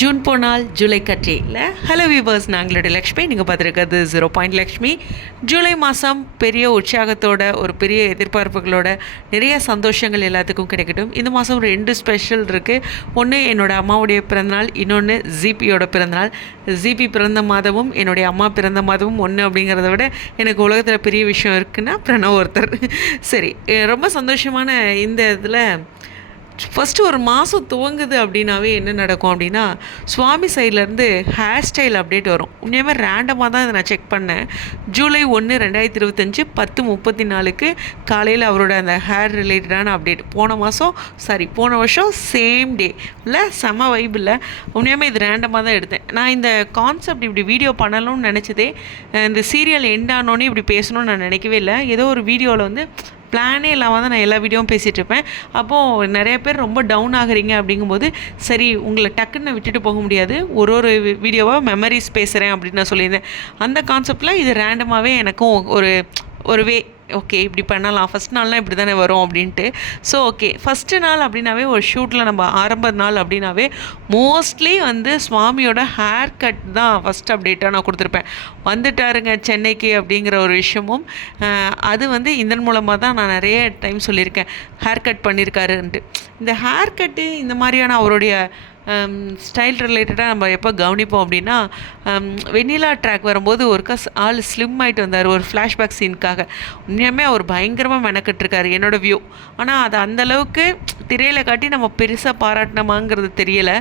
June போனால் ஜூலை கட்டையில் hello viewers, நாங்களுடைய Lakshmi. நீங்கள் பார்த்துருக்கிறது 0 லக்ஷ்மி. ஜூலை மாதம் பெரிய உற்சாகத்தோட, ஒரு பெரிய எதிர்பார்ப்புகளோட, நிறைய சந்தோஷங்கள் எல்லாத்துக்கும் கிடைக்கட்டும். இந்த மாதம் 2 ஸ்பெஷல் இருக்குது. ஒன்று என்னோடய அம்மாவுடைய பிறந்தநாள், இன்னொன்று ஜிபியோட பிறந்தநாள். ஜிபி பிறந்த மாதமும் என்னுடைய அம்மா பிறந்த மாதமும் ஒன்று அப்படிங்கிறத விட எனக்கு உலகத்தில் பெரிய விஷயம் இருக்குன்னா பிரணவ் ஒருத்தர். சரி, ரொம்ப சந்தோஷமான இந்த இதில் ஃபஸ்ட்டு ஒரு மாதம் துவங்குது அப்படின்னாவே என்ன நடக்கும் அப்படின்னா, சுவாமி சைட்லேருந்து ஹேர் ஸ்டைல் அப்டேட் வரும். உண்மையுமே ரேண்டமாக தான் இதை நான் செக் பண்ணேன். ஜூலை 1, 2025 10:34 காலையில் அவரோட அந்த ஹேர் ரிலேட்டடான அப்டேட். போன வருஷம் சேம் டே இல்லை, செம வைப் இல்லை. உண்மையுமே இது ரேண்டமாக தான் எடுத்தேன். நான் இந்த கான்செப்ட் இப்படி வீடியோ பண்ணணும்னு நினச்சதே, இந்த சீரியல் எண்ட் ஆனோன்னே இப்படி பேசணும்னு நான் நினைக்கவே இல்லை. ஏதோ ஒரு வீடியோவில் வந்து பிளானே இல்லாமல் தான் நான் எல்லா வீடியோவும் பேசிகிட்டு இருப்பேன். அப்போது நிறைய பேர் ரொம்ப டவுன் ஆகுறீங்க அப்படிங்கும்போது, சரி உங்களை டக்குன்னு விட்டுட்டு போக முடியாது, ஒரு வீடியோவாக மெமரிஸ் பேசுகிறேன் அப்படின்னு நான் சொல்லியிருந்தேன். அந்த கான்செப்டில் இது ரேண்டமாகவே எனக்கும் ஒரு ஓகே இப்படி பண்ணலாம், ஃபஸ்ட் நாள்லாம் இப்படி தானே வரும் அப்படின்ட்டு. ஸோ ஓகே, ஃபஸ்ட்டு நாள் அப்படின்னாவே ஒரு ஷூட்டில் நம்ம ஆரம்ப நாள் அப்படின்னாவே மோஸ்ட்லி வந்து சுவாமியோட ஹேர் கட் தான் ஃபஸ்ட் அப்டேட்டாக நான் கொடுத்துருப்பேன். வந்துட்டாருங்க சென்னைக்கு அப்படிங்கிற ஒரு விஷயமும், அது வந்து இதன் மூலமாக தான் நான் நிறைய டைம் சொல்லியிருக்கேன், ஹேர் கட் பண்ணியிருக்காருன்ட்டு. இந்த ஹேர் கட்டு இந்த மாதிரியான அவருடைய ஸ்டைல் ரிலேட்டடாக நம்ம எப்போ கவனிப்போம் அப்படின்னா, வெண்ணிலா ட்ராக் வரும்போது ஆள் ஸ்லிம் ஆகிட்டு வந்தார் ஒரு ஃப்ளாஷ்பேக் சீனுக்காக. உண்மையுமே அவர் பயங்கரமாக மெனக்கட்டுருக்காரு என்னோடய வியூ. ஆனால் அது அந்தளவுக்கு திரையில் காட்டி நம்ம பெருசாக பாராட்டினோமாங்கிறது தெரியலை.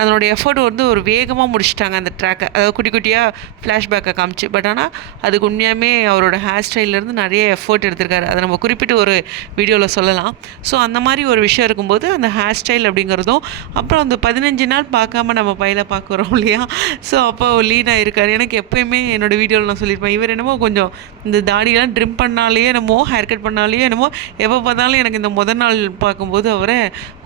அதனுடைய எஃபர்ட் வந்து ஒரு வேகமாக முடிச்சிட்டாங்க அந்த ட்ராக்கை, அதாவது குட்டி குட்டியாக ஃப்ளாஷ்பேக்கை காமிச்சு. பட் ஆனால் அதுக்கு உண்மையுமே அவரோட ஹேர் ஸ்டைல்லேருந்து நிறைய எஃபர்ட் எடுத்திருக்காரு. அதை நம்ம குறிப்பிட்டு ஒரு வீடியோவில் சொல்லலாம். ஸோ அந்த மாதிரி ஒரு விஷயம் இருக்கும்போது அந்த ஹேர் ஸ்டைல் அப்படிங்கிறதும், அப்புறம் அந்த 15 நாள் பார்க்காம நம்ம பையில பார்க்குறோம் இல்லையா. ஸோ அப்போ லீனாக இருக்கார். எனக்கு எப்போயுமே என்னோடய வீடியோவில் நான் சொல்லியிருப்பேன், இவர் என்னமோ கொஞ்சம் இந்த தாடியெலாம் ட்ரிம் பண்ணாலேயே என்னமோ, ஹேர் கட் பண்ணாலேயே என்னமோ, எப்போ பார்த்தாலும் எனக்கு இந்த முதல் நாள் பார்க்கும்போது அவரை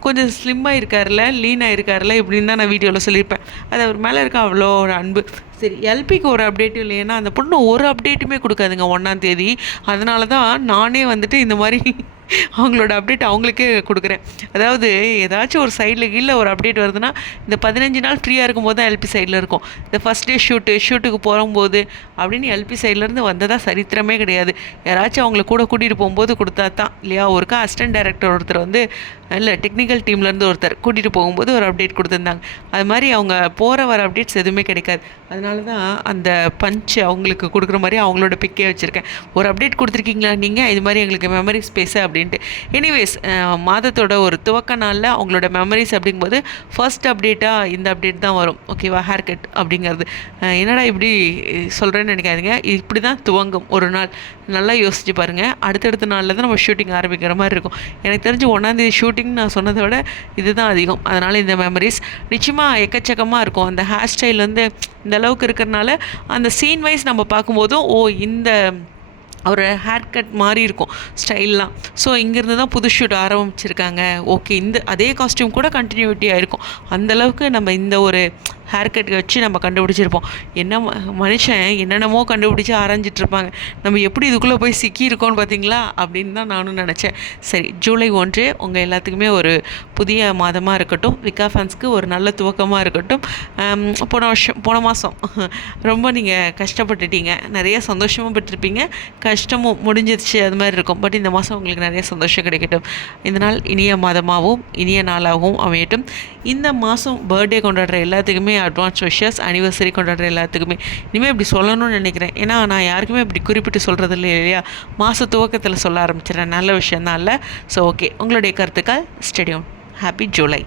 கொஞ்சம் ஸ்லிம்மாக இருக்கார்ல, லீனாக இருக்கார்ல இப்படின்னு தான் நான் வீடியோவில் சொல்லியிருப்பேன். அது அவர் மேலே இருக்க அவ்வளோ ஒரு அன்பு. சரி, எல்பிக்கு ஒரு அப்டேட்டும் இல்லைன்னா அந்த பொண்ணு ஒரு அப்டேட்டுமே கொடுக்காதுங்க 1ஆம் தேதி. அதனால தான் நானே வந்துட்டு இந்த மாதிரி அவங்களோட அப்டேட் அவங்களுக்கே கொடுக்குறேன். அதாவது ஏதாச்சும் ஒரு சைடில் கீழே ஒரு அப்டேட் வருதுன்னா, இந்த 15 நாள் ஃப்ரீயாக இருக்கும்போது தான் எல்பி சைடில் இருக்கும். இந்த ஃபஸ்ட் டே ஷூட்டுக்கு போகும்போது அப்படின்னு எல்பி சைட்லேருந்து வந்ததாக சரித்திரமே கிடையாது. யாராச்சும் அவங்கள கூட கூட்டிகிட்டு போகும்போது கொடுத்தா தான் இல்லையா. ஒருக்கா அசிஸ்டன்ட் டைரக்டர் ஒருத்தர் வந்து, இல்லை டெக்னிக்கல் டீம்லேருந்து ஒருத்தர் கூட்டிகிட்டு போகும்போது ஒரு அப்டேட் கொடுத்துருந்தாங்க. அது மாதிரி அவங்க வர அப்டேட்ஸ் எதுவுமே கிடைக்காது. அதனால தான் அந்த பஞ்ச் அவங்களுக்கு கொடுக்குற மாதிரி அவங்களோட பிக்கே வச்சுருக்கேன். ஒரு அப்டேட் கொடுத்துருக்கீங்களா நீங்கள், இது மாதிரி எங்களுக்கு மெமரி ஸ்பேஸு அப்படின்ட்டு. எனிவேஸ், மாதத்தோட ஒரு துவக்க நாளில் அவங்களோட மெமரிஸ் அப்படிங்கும்போது ஃபர்ஸ்ட் அப்டேட்டாக இந்த அப்டேட் தான் வரும். ஓகேவா, ஹேர் கட் அப்படிங்கிறது. என்னடா இப்படி சொல்கிறேன்னு நினைக்காதீங்க, இப்படி தான் துவங்கும் ஒரு நாள். நல்லா யோசிச்சு பாருங்கள். அடுத்தடுத்த நாளில் தான் நம்ம ஷூட்டிங் ஆரம்பிக்கிற மாதிரி இருக்கும். எனக்கு தெரிஞ்சு 1ஆம் தேதி ஷூட்டிங் நான் சொன்னதை விட இதுதான் அதிகம். அதனால் இந்த மெமரிஸ் நிச்சயமாக எக்கச்சக்கமாக இருக்கும். அந்த ஹேர் ஸ்டைல் வந்து இந்த அளவுக்கு இருக்கிறனால அந்த சீன் வைஸ் நம்ம பார்க்கும்போதும், இந்த ஒரு ஹேர் கட் மாதிரி இருக்கும் ஸ்டைல்லாம். ஸோ இங்கேருந்து தான் புது ஷூட் ஆரம்பிச்சிருக்காங்க. ஓகே, அதே காஸ்டியூம் கூட கண்டினியூட்டியாக இருக்கும். அந்தளவுக்கு நம்ம இந்த ஒரு ஹேர் கட் வச்சு நம்ம கண்டுபிடிச்சிருப்போம். மனுஷன் என்னென்னமோ கண்டுபிடிச்சி ஆராய்ஞ்சிட்ருப்பாங்க. நம்ம எப்படி இதுக்குள்ளே போய் சிக்கியிருக்கோன்னு பார்த்தீங்களா அப்படின்னு தான் நானும் நினச்சேன். சரி, ஜூலை 1 உங்கள் எல்லாத்துக்குமே ஒரு புதிய மாதமாக இருக்கட்டும். விகா ஃபேன்ஸ்க்கு ஒரு நல்ல துவக்கமாக இருக்கட்டும். போன மாதம் ரொம்ப நீங்கள் கஷ்டப்பட்டுட்டீங்க, நிறைய சந்தோஷமும் பட்டிருப்பீங்க, கஷ்டமும் முடிஞ்சிருச்சு, அது மாதிரி இருக்கும். பட் இந்த மாதம் உங்களுக்கு நிறைய சந்தோஷம் கிடைக்கட்டும். இந்த நாள் இனிய மாதமாகவும் இனிய நாளாகவும் அமையட்டும். இந்த மாதம் பர்த்டே கொண்டாடுற எல்லாத்துக்குமே அட்வான்ஸ் விஷஸ், அனிவர்சரி கொண்டாடுற எல்லாத்துக்குமே இனிமேல் இப்படி சொல்லணும்னு நினைக்கிறேன். ஏன்னா நான் யாருக்குமே இப்படி குறிப்பிட்டு சொல்கிறது இல்லையா, மாத துவக்கத்தில் சொல்ல ஆரம்பிச்சிடறேன். நல்ல விஷயம் தான் இல்லை. ஸோ ஓகே, உங்களுடைய கருத்துக்கள் ஸ்டேடியம். ஹாப்பி ஜூலை.